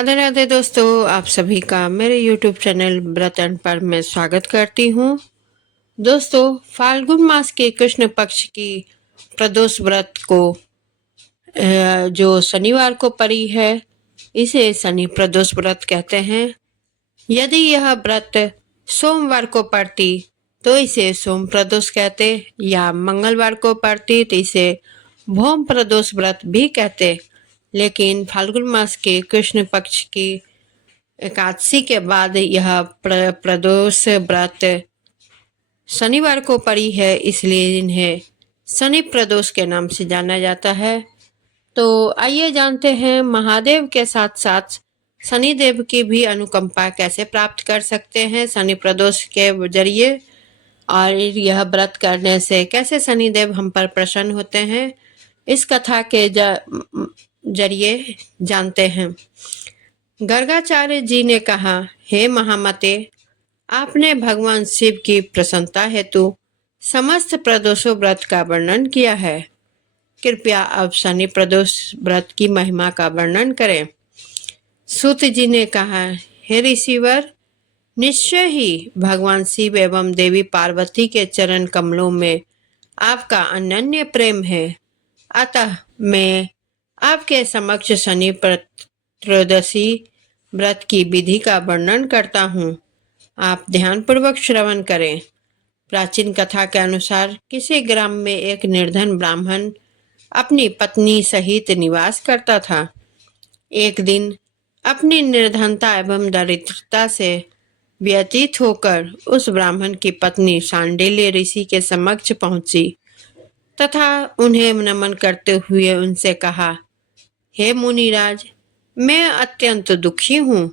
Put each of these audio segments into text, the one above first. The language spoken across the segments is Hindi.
राधे राधे दोस्तों, आप सभी का मेरे YouTube चैनल व्रत एंड पर मैं स्वागत करती हूँ। दोस्तों, फाल्गुन मास के कृष्ण पक्ष की प्रदोष व्रत को जो शनिवार को पड़ी है, इसे शनि प्रदोष व्रत कहते हैं। यदि यह व्रत सोमवार को पड़ती तो इसे सोम प्रदोष कहते, या मंगलवार को पड़ती तो इसे भौम प्रदोष व्रत भी कहते। लेकिन फाल्गुन मास के कृष्ण पक्ष की एकादशी के बाद यह प्रदोष व्रत शनिवार को पड़ी है, इसलिए इन्हें शनि प्रदोष के नाम से जाना जाता है। तो आइए जानते हैं महादेव के साथ साथ शनिदेव की भी अनुकंपा कैसे प्राप्त कर सकते हैं शनि प्रदोष के जरिए, और यह व्रत करने से कैसे शनिदेव हम पर प्रसन्न होते हैं, इस कथा के जरिए जानते हैं। गर्गाचार्य जी ने कहा, हे महामते, आपने भगवान शिव की प्रसन्नता हेतु समस्त प्रदोषों व्रत का वर्णन किया है। कृपया अब शनि प्रदोष व्रत की महिमा का वर्णन करें। सूत जी ने कहा, हे ऋषिवर, निश्चय ही भगवान शिव एवं देवी पार्वती के चरण कमलों में आपका अनन्य प्रेम है। अतः मैं आपके समक्ष शनि त्रयोदशी व्रत की विधि का वर्णन करता हूँ। आप ध्यानपूर्वक श्रवण करें। प्राचीन कथा के अनुसार किसी ग्राम में एक निर्धन ब्राह्मण अपनी पत्नी सहित निवास करता था। एक दिन अपनी निर्धनता एवं दरिद्रता से व्यतीत होकर उस ब्राह्मण की पत्नी शांडिल्य ऋषि के समक्ष पहुंची तथा उन्हें नमन करते हुए उनसे कहा, हे मुनिराज, मैं अत्यंत दुखी हूँ।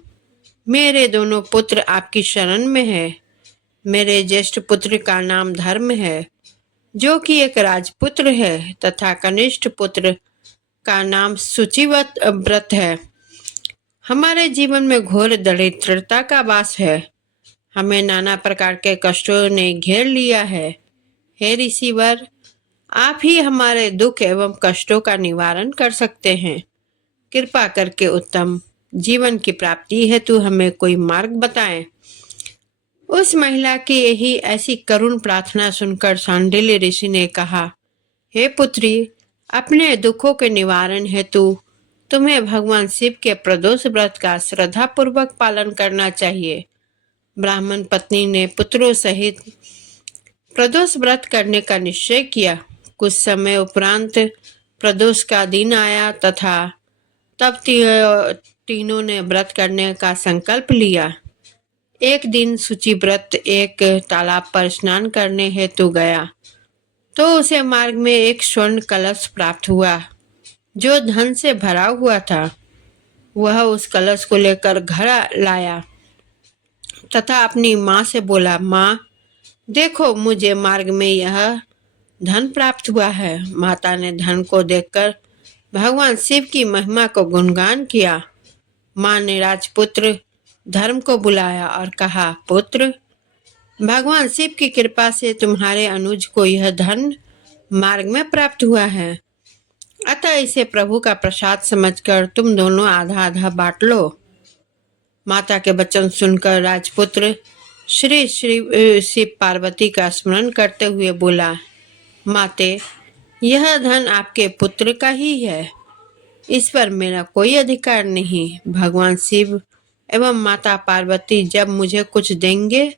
मेरे दोनों पुत्र आपकी शरण में है। मेरे ज्येष्ठ पुत्र का नाम धर्म है, जो कि एक राजपुत्र है, तथा कनिष्ठ पुत्र का नाम व्रत है। हमारे जीवन में घोर दरिद्रता का वास है। हमें नाना प्रकार के कष्टों ने घेर लिया है। हे ऋषिवर, आप ही हमारे दुख एवं कष्टों का निवारण कर सकते हैं। कृपा करके उत्तम जीवन की प्राप्ति हेतु हमें कोई मार्ग बताएं। उस महिला की यही ऐसी करुण प्रार्थना सुनकर शांडिल्य ऋषि ने कहा, हे पुत्री, अपने दुखों के निवारण हेतु तुम्हें भगवान शिव के प्रदोष व्रत का श्रद्धा पूर्वक पालन करना चाहिए। ब्राह्मण पत्नी ने पुत्रों सहित प्रदोष व्रत करने का निश्चय किया। कुछ समय उपरांत प्रदोष का दिन आया तथा तब तीनों ने व्रत करने का संकल्प लिया। एक दिन शुचिव्रत एक तालाब पर स्नान करने हेतु गया तो उसे मार्ग में एक स्वर्ण कलश प्राप्त हुआ जो धन से भरा हुआ था। वह उस कलश को लेकर घर लाया तथा अपनी माँ से बोला, माँ, देखो, मुझे मार्ग में यह धन प्राप्त हुआ है। माता ने धन को देखकर भगवान शिव की महिमा को गुणगान किया। माँ ने राजपुत्र धर्म को बुलाया और कहा, पुत्र, भगवान शिव की कृपा से तुम्हारे अनुज को यह धन मार्ग में प्राप्त हुआ है, अतः इसे प्रभु का प्रसाद समझकर तुम दोनों आधा आधा बांट लो। माता के वचन सुनकर राजपुत्र श्री श्री शिव पार्वती का स्मरण करते हुए बोला, माते, यह धन आपके पुत्र का ही है, इस पर मेरा कोई अधिकार नहीं। भगवान शिव एवं माता पार्वती जब मुझे कुछ देंगे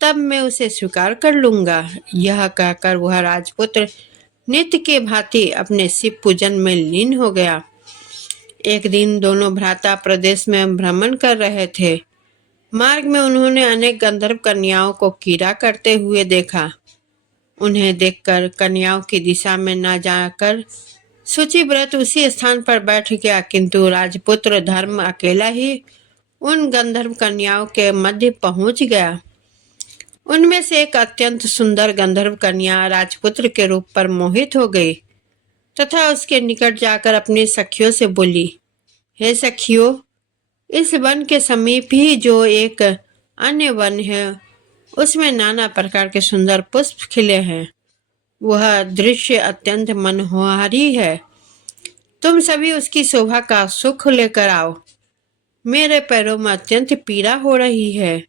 तब मैं उसे स्वीकार कर लूंगा। यह कहकर वह राजपुत्र नित्य के भांति अपने शिव पूजन में लीन हो गया। एक दिन दोनों भ्राता प्रदेश में भ्रमण कर रहे थे। मार्ग में उन्होंने अनेक गंधर्व कन्याओं को कीड़ा करते हुए देखा। उन्हें देखकर कन्याओं की दिशा में न जाकर शुचिव्रत उसी स्थान पर बैठ गया, किंतु राजपुत्र धर्म अकेला ही उन गंधर्व कन्याओं के मध्य पहुंच गया। उनमें से एक अत्यंत सुंदर गंधर्व कन्या राजपुत्र के रूप पर मोहित हो गई तथा उसके निकट जाकर अपनी सखियों से बोली, हे सखियों, इस वन के समीप ही जो एक अन्य वन है, उसमें नाना प्रकार के सुंदर पुष्प खिले हैं। वह दृश्य अत्यंत मनोहारी है। तुम सभी उसकी शोभा का सुख लेकर आओ। मेरे पैरों में अत्यंत पीड़ा हो रही है।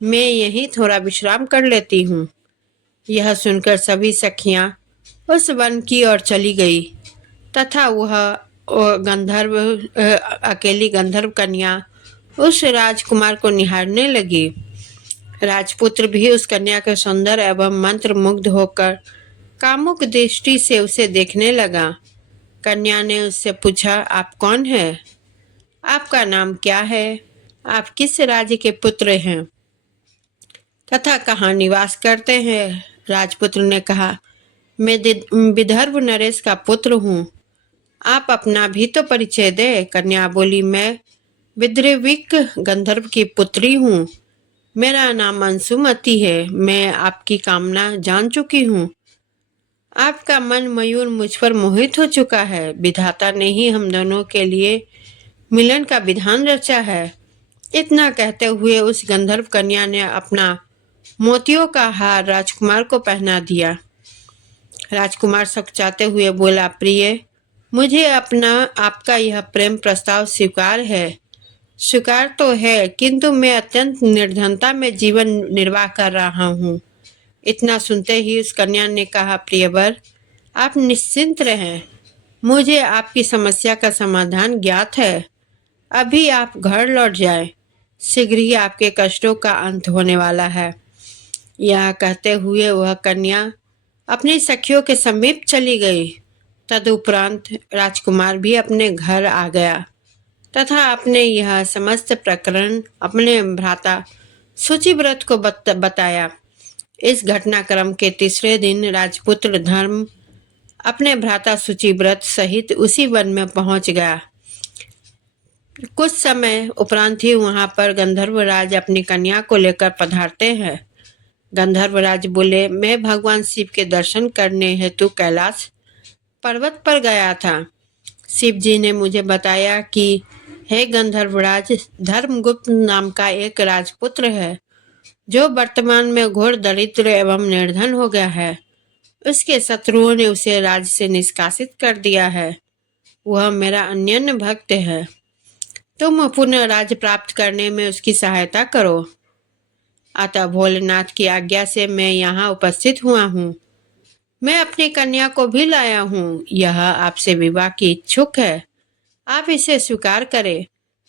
मैं यहीं थोड़ा विश्राम कर लेती हूँ। यह सुनकर सभी सखियां उस वन की ओर चली गई तथा वह अकेली गंधर्व कन्या उस राजकुमार को निहारने लगी। राजपुत्र भी उस कन्या के सौंदर्य एवं मंत्र मुग्ध होकर कामुक दृष्टि से उसे देखने लगा। कन्या ने उससे पूछा, आप कौन है? आपका नाम क्या है? आप किस राज्य के पुत्र हैं तथा कहाँ निवास करते हैं? राजपुत्र ने कहा, मैं विदर्भ नरेश का पुत्र हूँ। आप अपना भी तो परिचय दे। कन्या बोली, मैं विद्रविक गंधर्व की पुत्री हूँ। मेरा नाम अंशुमती है। मैं आपकी कामना जान चुकी हूँ। आपका मन मयूर मुझ पर मोहित हो चुका है। विधाता ने ही हम दोनों के लिए मिलन का विधान रचा है। इतना कहते हुए उस गंधर्व कन्या ने अपना मोतियों का हार राजकुमार को पहना दिया। राजकुमार सकचाते हुए बोला, प्रिय, मुझे आपका यह प्रेम प्रस्ताव स्वीकार है। स्वीकार तो है, किंतु मैं अत्यंत निर्धनता में जीवन निर्वाह कर रहा हूँ। इतना सुनते ही उस कन्या ने कहा, प्रियवर, आप निश्चिंत रहें। मुझे आपकी समस्या का समाधान ज्ञात है। अभी आप घर लौट जाएं। शीघ्र ही आपके कष्टों का अंत होने वाला है। यह कहते हुए वह कन्या अपनी सखियों के समीप चली गई। तदुपरांत राजकुमार भी अपने घर आ गया तथा अपने यह समस्त प्रकरण अपने भ्राता शुचिव्रत को बताया। इस घटनाक्रम के तीसरे दिन राजपुत्र धर्म अपने भ्राता शुचिव्रत सहित उसी वन में पहुंच गया। कुछ समय उपरांत ही वहां पर गंधर्वराज अपनी कन्या को लेकर पधारते हैं। गंधर्वराज बोले, मैं भगवान शिव के दर्शन करने हेतु कैलाश पर्वत पर गया था। शिव जी ने मुझे बताया कि हे गंधर्वराज, धर्मगुप्त नाम का एक राजपुत्र है जो वर्तमान में घोर दरिद्र एवं निर्धन हो गया है। उसके शत्रुओं ने उसे राज्य से निष्कासित कर दिया है। वह मेरा अनन्य भक्त है। तुम पुनः राज्य प्राप्त करने में उसकी सहायता करो। अतः भोलेनाथ की आज्ञा से मैं यहाँ उपस्थित हुआ हूँ। मैं अपनी कन्या को भी लाया हूँ। यह आपसे विवाह की इच्छुक है। आप इसे स्वीकार करें।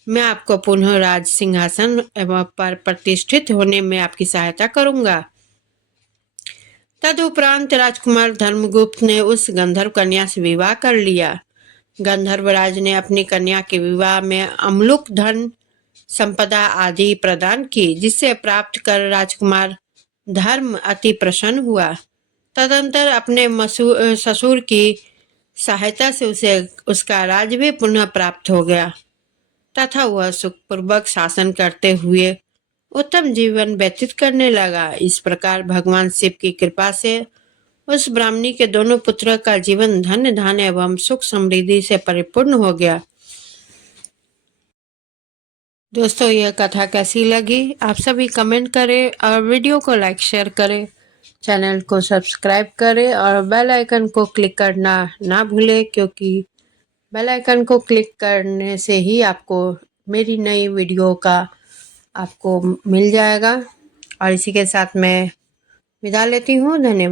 मैं आपको पुनः राज सिंहासन एवं पर प्रतिष्ठित होने में आपकी सहायता करूंगा। तदुपरांत राजकुमार धर्मगुप्त ने उस गंधर्व कन्या से विवाह कर लिया। गंधर्वराज ने अपनी कन्या के विवाह में अमलुक धन संपदा आदि प्रदान की, जिसे प्राप्त कर राजकुमार धर्म अति प्रसन्न हुआ। तदंतर अपने ससुर की सहायता से उसे उसका राज भी पुनः प्राप्त हो गया तथा वह सुखपूर्वक शासन करते हुए उत्तम जीवन व्यतीत करने लगा। इस प्रकार भगवान शिव की कृपा से उस ब्राह्मणी के दोनों पुत्रों का जीवन धन्य धान्य एवं सुख समृद्धि से परिपूर्ण हो गया। दोस्तों, यह कथा कैसी लगी आप सभी कमेंट करें और वीडियो को लाइक शेयर करें। चैनल को सब्सक्राइब करें और बेल आइकन को क्लिक करना ना भूलें, क्योंकि बेल आइकन को क्लिक करने से ही आपको मेरी नई वीडियो का आपको मिल जाएगा। और इसी के साथ मैं विदा लेती हूँ। धन्यवाद।